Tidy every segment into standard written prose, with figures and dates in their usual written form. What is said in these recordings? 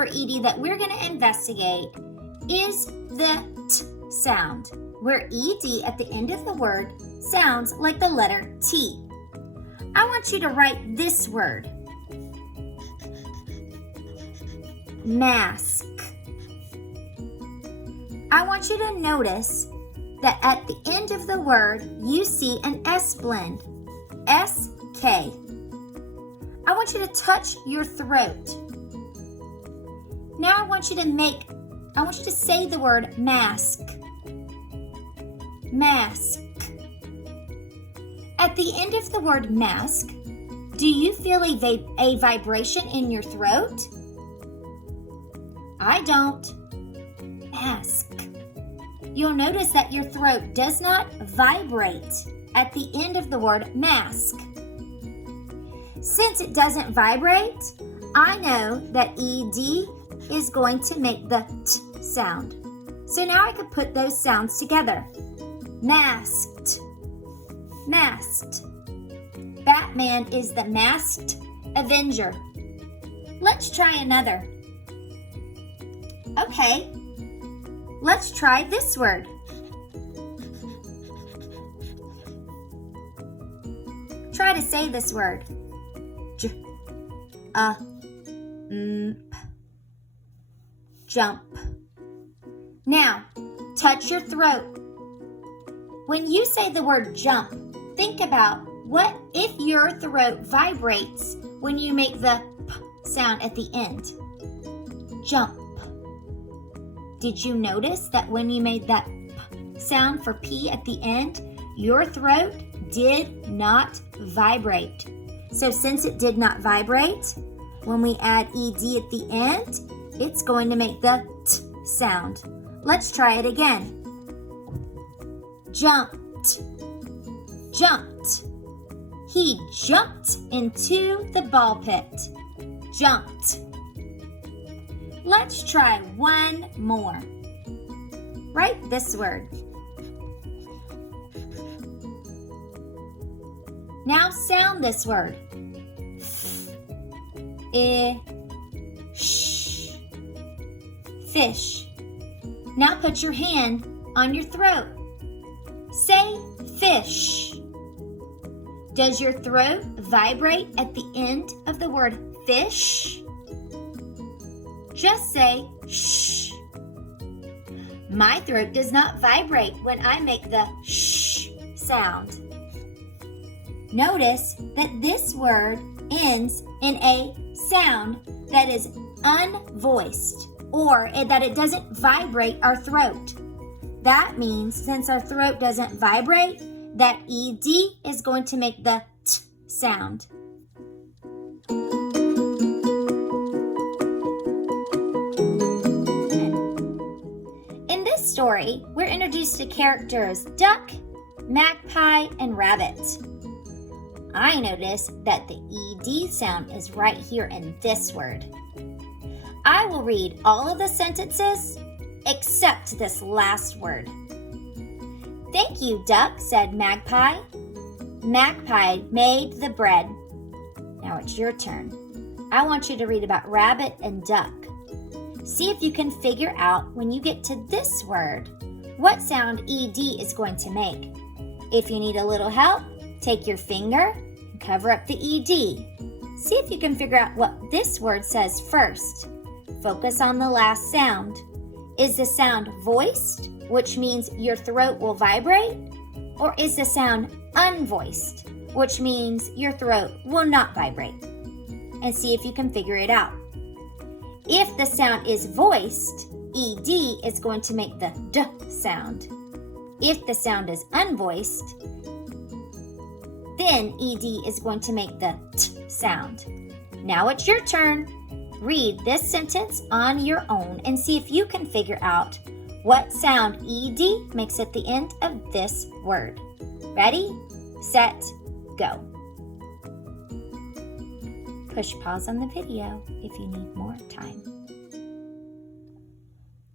for ED that we're going to investigate is the T sound, where ED at the end of the word sounds like the letter T. I want you to write this word. Mask. I want you to notice that at the end of the word, you see an S blend. S-K. I want you to touch your throat. Now I want you to say the word mask. Mask. At the end of the word mask, do you feel a vibration in your throat? I don't. Mask. You'll notice that your throat does not vibrate at the end of the word mask. Since it doesn't vibrate, I know that ED is going to make the T sound. So now I could put those sounds together. Masked. Masked. Batman is the masked Avenger. Let's try another. Okay, let's try this word. Try to say this word. Jump. Now, touch your throat. When you say the word jump, think about what if your throat vibrates when you make the P sound at the end. Jump. Did you notice that when you made that P sound for P at the end, your throat did not vibrate? So since it did not vibrate, when we add ED at the end, it's going to make the T sound. Let's try it again. Jumped. Jumped. He jumped into the ball pit. Jumped. Let's try one more. Write this word. Now sound this word. Sh. Fish. Now put your hand on your throat. Say fish. Does your throat vibrate at the end of the word fish? Just say shh. My throat does not vibrate when I make the shh sound. Notice that this word ends in a sound that is unvoiced, or that it doesn't vibrate our throat. That means since our throat doesn't vibrate, that ED is going to make the T sound. In this story, we're introduced to characters duck, magpie, and rabbit. I notice that the ED sound is right here in this word. I will read all of the sentences except this last word. Thank you, duck, said Magpie. Magpie made the bread. Now it's your turn. I want you to read about rabbit and duck. See if you can figure out when you get to this word what sound ED is going to make. If you need a little help, take your finger and cover up the ED. See if you can figure out what this word says first. Focus on the last sound. Is the sound voiced, which means your throat will vibrate? Or is the sound unvoiced, which means your throat will not vibrate? And see if you can figure it out. If the sound is voiced, ED is going to make the D sound. If the sound is unvoiced, then ED is going to make the T sound. Now it's your turn. Read this sentence on your own and see if you can figure out what sound ED makes at the end of this word. Ready, set, go. Push pause on the video if you need more time.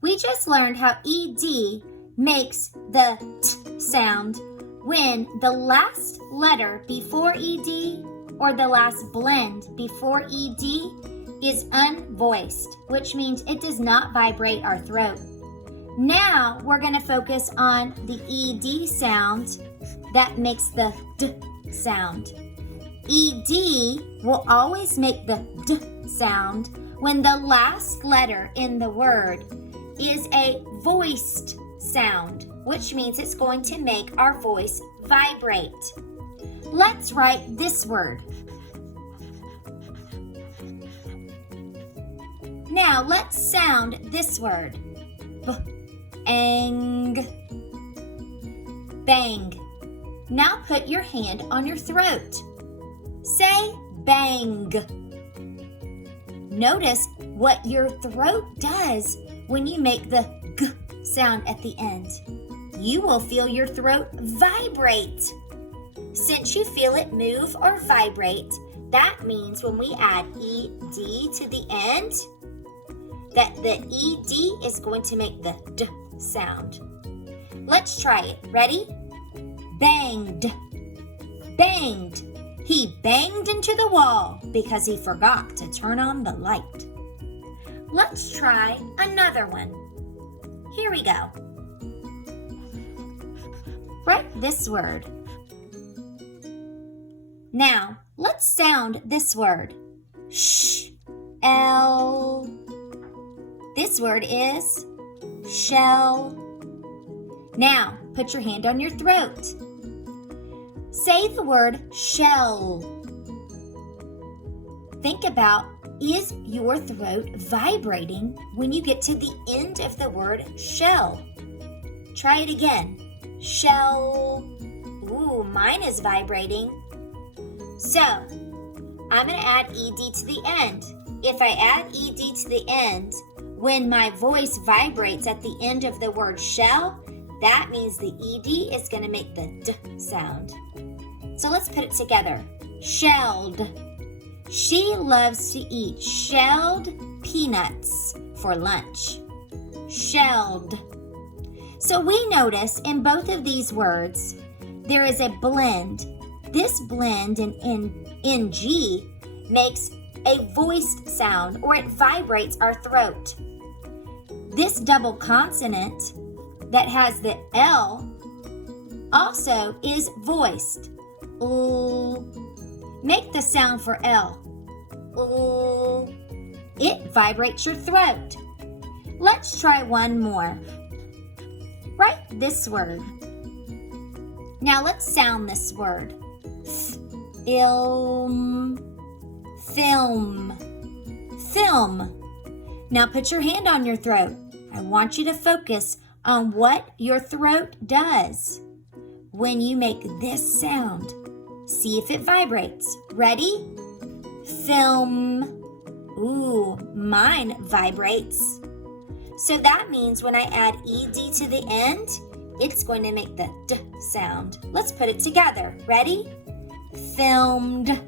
We just learned how ED makes the T sound when the last letter before ED or the last blend before ED is unvoiced, which means it does not vibrate our throat. Now we're going to focus on the ED sound that makes the D sound. ED will always make the D sound when the last letter in the word is a voiced sound, which means it's going to make our voice vibrate. Let's write this word. Now let's sound this word. Bang. Bang. Now put your hand on your throat. Say bang. Notice what your throat does when you make the G sound at the end. You will feel your throat vibrate. Since you feel it move or vibrate, that means when we add ED to the end, that the ED is going to make the D sound. Let's try it. Ready? Banged. Banged. He banged into the wall because he forgot to turn on the light. Let's try another one. Here we go. Write this word. Now, let's sound this word. Sh, L. This word is shell. Now, put your hand on your throat. Say the word shell. Think about, is your throat vibrating when you get to the end of the word shell? Try it again. Shell. Ooh, mine is vibrating. So, I'm going to add ED to the end. If I add ED to the end, when my voice vibrates at the end of the word shell, that means the ED is going to make the D sound. So let's put it together. Shelled. She loves to eat shelled peanuts for lunch. Shelled. So we notice in both of these words, there is a blend. This blend in NG makes a voiced sound, or it vibrates our throat. This double consonant that has the L also is voiced. Ooh. Make the sound for L. Ooh. It vibrates your throat. Let's try one more. Write this word. Now let's sound this word. Film. Film. Film. Now put your hand on your throat. I want you to focus on what your throat does when you make this sound. See if it vibrates. Ready? Film. Ooh, mine vibrates. So that means when I add ED to the end, it's going to make the D sound. Let's put it together. Ready? Filmed.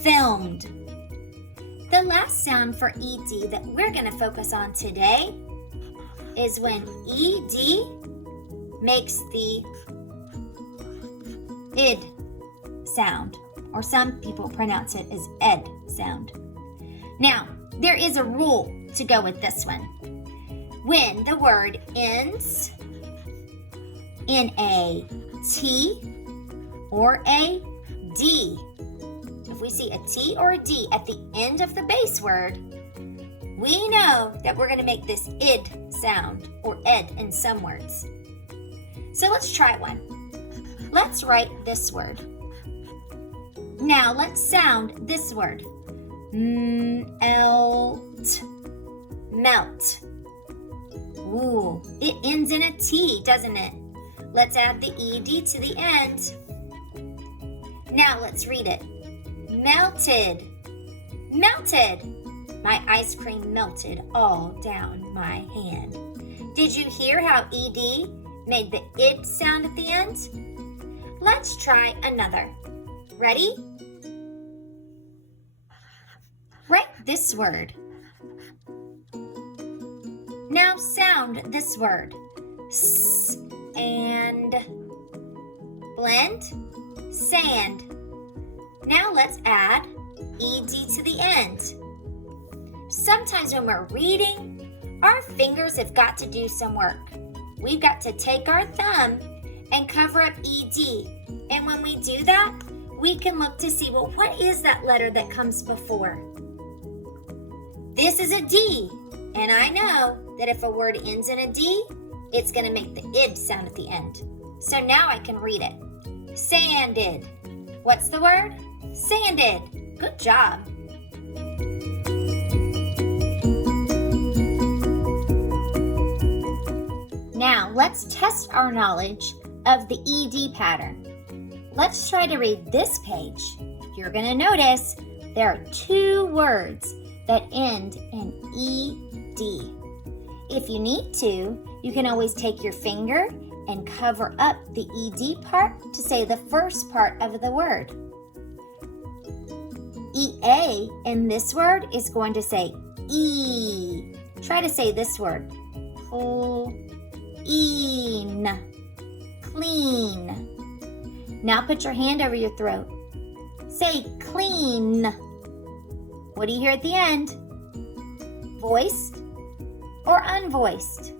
Filmed. The last sound for ED that we're going to focus on today is when ED makes the id sound, or some people pronounce it as ed sound. Now, there is a rule to go with this one. When the word ends in a T or a D, if we see a T or a D at the end of the base word, we know that we're going to make this id sound, or ed in some words. So let's try one. Let's write this word. Now let's sound this word. Melt. Melt. Ooh, it ends in a T, doesn't it? Let's add the ED to the end. Now let's read it. Melted. Melted. My ice cream melted all down my hand. Did you hear how ED made the id sound at the end? Let's try another. Ready? Write this word. Now sound this word. S and blend, sand. Now let's add ED to the end. sometimes when we're reading, our fingers have got to do some work. We've got to take our thumb and cover up ED. And when we do that, we can look to see, well, what is that letter that comes before? This is a D. And I know that if a word ends in a D, it's going to make the id sound at the end. So now I can read it. Sanded. What's the word? Sanded. Good job. Now let's test our knowledge of the ED pattern. Let's try to read this page. You're going to notice there are 2 words that end in ED. If you need to, you can always take your finger and cover up the ED part to say the first part of the word. EA in this word is going to say E. Try to say this word. Clean. Clean. Now put your hand over your throat. Say clean. What do you hear at the end? Voiced or unvoiced?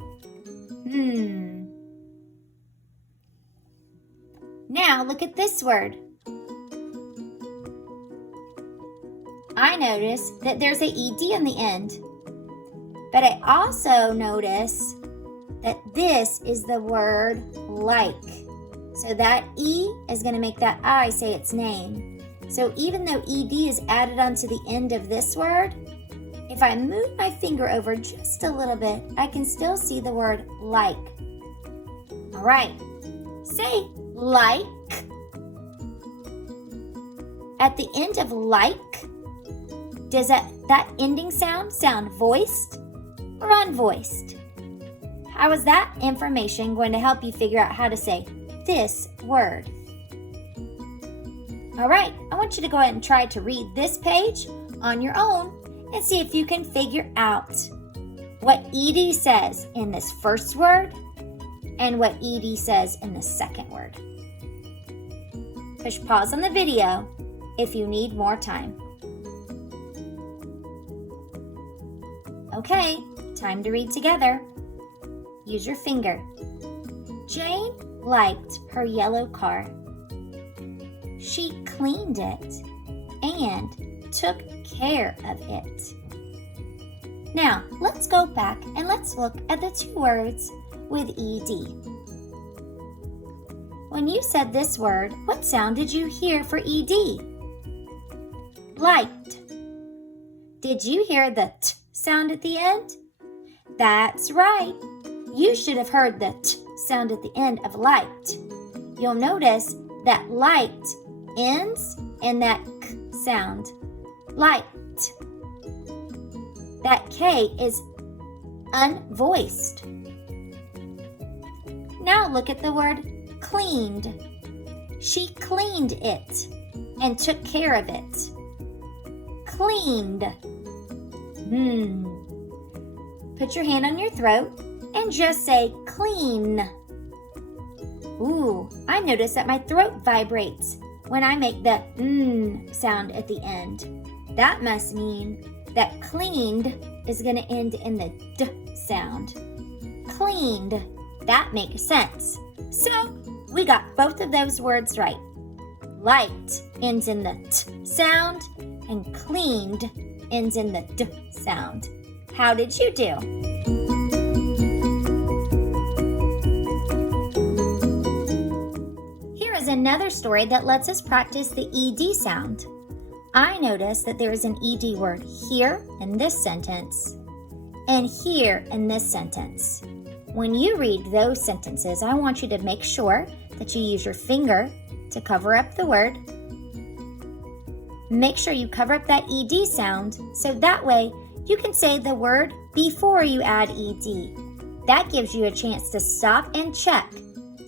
Now look at this word. I notice that there's an ED on the end. But I also notice that this is the word like. So that E is going to make that I say its name. So even though ED is added onto the end of this word, if I move my finger over just a little bit, I can still see the word like. All right, say like. At the end of like, does that ending sound voiced or unvoiced? How is that information going to help you figure out how to say this word? All right, I want you to go ahead and try to read this page on your own and see if you can figure out what ED says in this first word and what ED says in the second word. Push pause on the video if you need more time. Okay, time to read together. Use your finger. Jane liked her yellow car. She cleaned it and took care of it. Now, let's go back and let's look at the 2 words with ED. When you said this word, what sound did you hear for ED? Liked. Did you hear the T sound at the end? That's right. You should have heard the T sound at the end of liked. You'll notice that liked ends in that K sound. Liked. That K is unvoiced. Now look at the word cleaned. She cleaned it and took care of it. Cleaned. Put your hand on your throat and just say clean. Ooh, I notice that my throat vibrates when I make the sound at the end. That must mean that cleaned is going to end in the D sound. Cleaned. That makes sense. So, we got both of those words right. Liked ends in the T sound and cleaned ends in the D sound. How did you do? Here is another story that lets us practice the ED sound. I noticed that there is an ED word here in this sentence and here in this sentence. When you read those sentences, I want you to make sure that you use your finger to cover up the word. Make sure you cover up that ED sound so that way you can say the word before you add ED. That gives you a chance to stop and check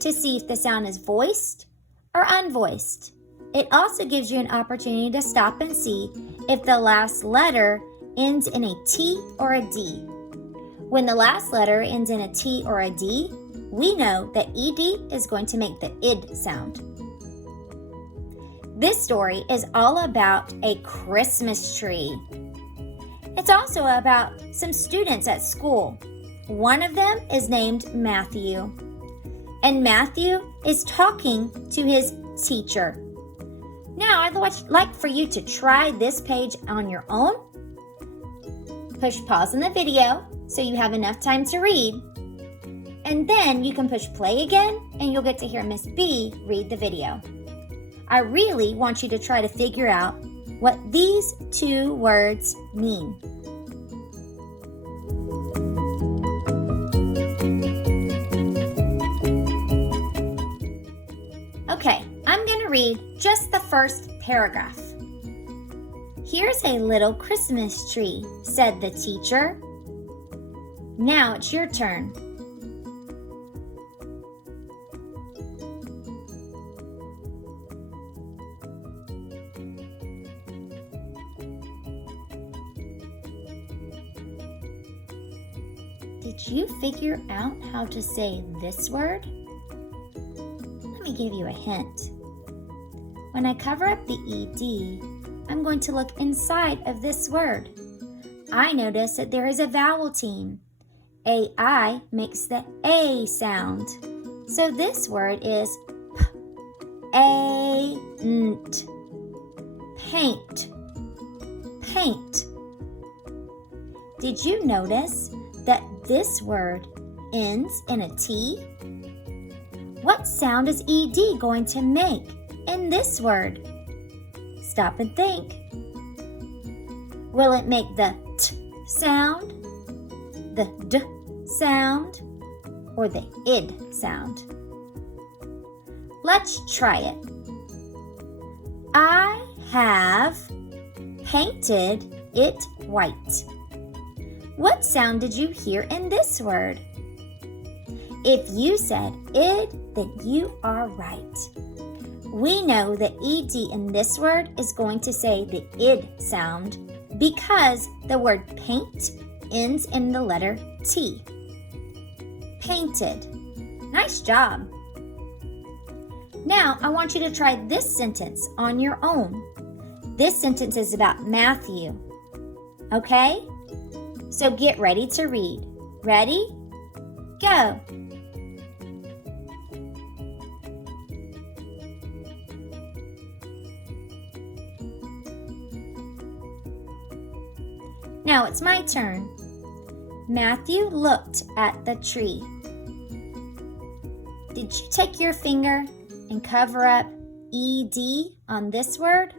to see if the sound is voiced or unvoiced. It also gives you an opportunity to stop and see if the last letter ends in a T or a D. When the last letter ends in a T or a D, we know that ED is going to make the id sound. This story is all about a Christmas tree. It's It's also about some students at school. One of them is named Matthew. And Matthew is talking to his teacher. Now, I'd like for you to try this page on your own. Push pause on the video so you have enough time to read. And then you can push play again and you'll get to hear Miss B read the video. I really want you to try to figure out what these two words mean. Okay, I'm going to read just the first paragraph. "Here's a little Christmas tree," said the teacher. "Now it's your turn." Did you figure out how to say this word? Let me give you a hint. When I cover up the ED, I'm going to look inside of this word. I notice that there is a vowel team. AI makes the A sound. So this word is p-a-nt. Paint. Paint. Did you notice that this word ends in a T? What sound is ED going to make in this word? Stop and think. Will it make the T sound, the D sound, or the ID sound? Let's try it. I have painted it white. What sound did you hear in this word? If you said id, then you are right. We know that ed in this word is going to say the id sound because the word paint ends in the letter T. Painted. Nice job. Now I want you to try this sentence on your own. This sentence is about Matthew. Okay? So get ready to read. Ready? Go! Now it's my turn. Matthew looked at the tree. Did you take your finger and cover up ED on this word?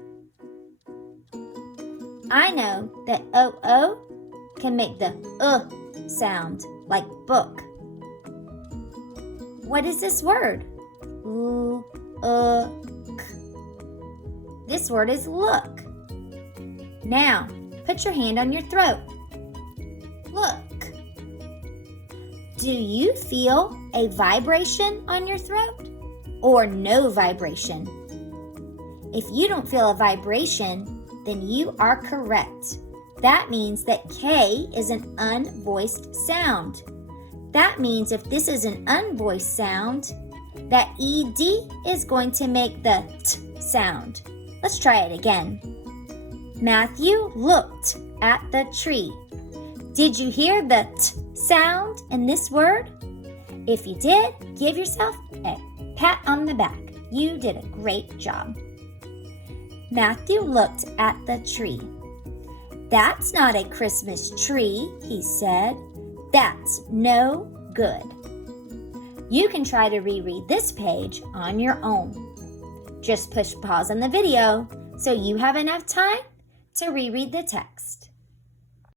I know that OO can make the sound, like book. What is this word? K. This word is look. Now, put your hand on your throat. Look. Do you feel a vibration on your throat or no vibration? If you don't feel a vibration, then you are correct. That means that K is an unvoiced sound. That means if this is an unvoiced sound, that ED is going to make the T sound. Let's try it again. Matthew looked at the tree. Did you hear the T sound in this word? If you did, give yourself a pat on the back. You did a great job. Matthew looked at the tree. That's not a Christmas tree, he said. That's no good. You can try to reread this page on your own. Just push pause on the video so you have enough time to reread the text.